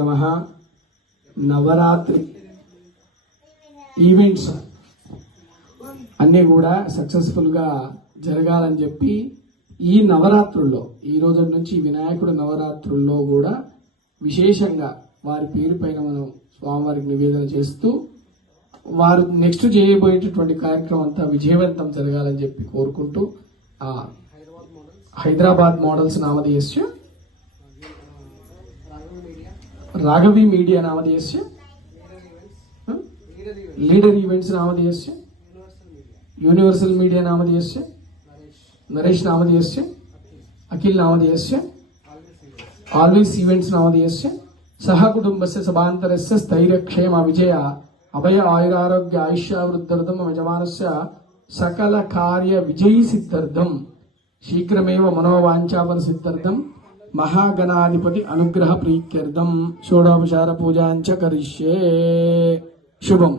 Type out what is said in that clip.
నమః. నవరాత్రి ఈవెంట్స్ అన్నీ కూడా సక్సెస్ఫుల్గా జరగాలని చెప్పి ఈ నవరాత్రుల్లో, ఈ రోజు నుంచి వినాయకుడు నవరాత్రుల్లో కూడా విశేషంగా వారి పేరు పైన మనం స్వామివారికి నివేదన చేస్తూ వారు నెక్స్ట్ చేయబోయేటటువంటి కార్యక్రమం అంతా విజయవంతం జరగాలని చెప్పి కోరుకుంటూ హైదరాబాద్ మోడల్స్ నామధేయస్య రాఘవి మీడియా నామధేయస్య లీడర్ ఈవెంట్స్ నామధేయస్య యూనివర్సల్ మీడియా నామధేయస్య నరేష్ నామధేయస్య అఖిల్ నామధేయస్య ఆల్వేస్ ఈవెంట్స్ నామధేయస్య సహ కుటుంబస్య సభాంతరస్య స్థైర్యక్షేమ విజయ అభయ ఆయురారోగ్య ఆయుష్యావృద్ధర్థం యజమానస్య సకల కార్య విజయీ సిద్ధార్థం శీఘ్రమేవ మనోవాంఛాపన సిద్ధార్థం మహాగణాధిపతి అనుగ్రహ ప్రీత్యర్థం షోడోపచార పూజాంచ కరిష్యే. శుభం.